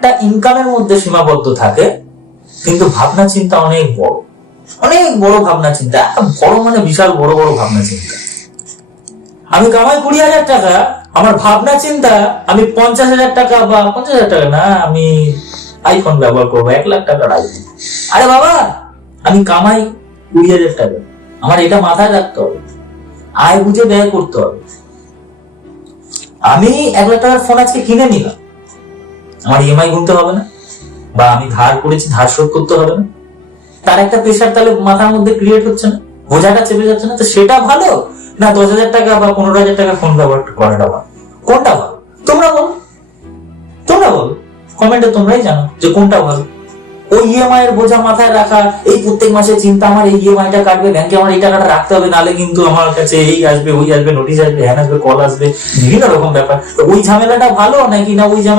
একটা ইনকামের মধ্যে সীমাবদ্ধ থাকে, কিন্তু ভাবনা চিন্তা অনেক বড় ভাবনা চিন্তা, বড় মানে বিশাল বড় বড় ভাবনা চিন্তা। আমি কামাই 20,000 টাকা, আমার ভাবনা চিন্তা আমি 50,000 টাকা বা 50,000 টাকা না, আমি আইফোন ব্যবহার করবো, 1,00,000 টাকার আইফোন। আরে বাবা, আমি কামাই 20,000 টাকা, আমার এটা মাথায় রাখতে হবে, আয় বুঝে ব্যয় করতে হবে। আমি 1,00,000 টাকার ফোন আজকে কিনে নিলাম, আমার ইএমআই গুনতে হবে না, বা আমি ধার করেছি ধার শোধ করতে হবে না, তার একটা প্রেশার তাহলে মাথার মধ্যে ক্রিয়েট হচ্ছে না, বোঝাটা চেপে যাচ্ছে না। তো সেটা ভালো না 10,000 টাকা বা 15,000 টাকা ফোন ব্যবহার করাটা ভালো? কোনটা ভালো তোমরা বলো, কমেন্টে তোমরাই জানো যে কোনটা ভালো। ওই ইএমআই এর বোঝা মাথায় রাখা, এই প্রত্যেক মাসে চিন্তা আমার এই ইএমআইটা কাটবে, ব্যাংকে আমার এই টাকাটা রাখতে হবে, নালে কিন্তু আমার কাছে এই আসবে, ওই আসবে, নোটিশ আসবে, হ্যান আসবে, কল আসবে, বিভিন্ন রকম ব্যাপার। ওই ঝামেলাটা ভালো নাকি না ওই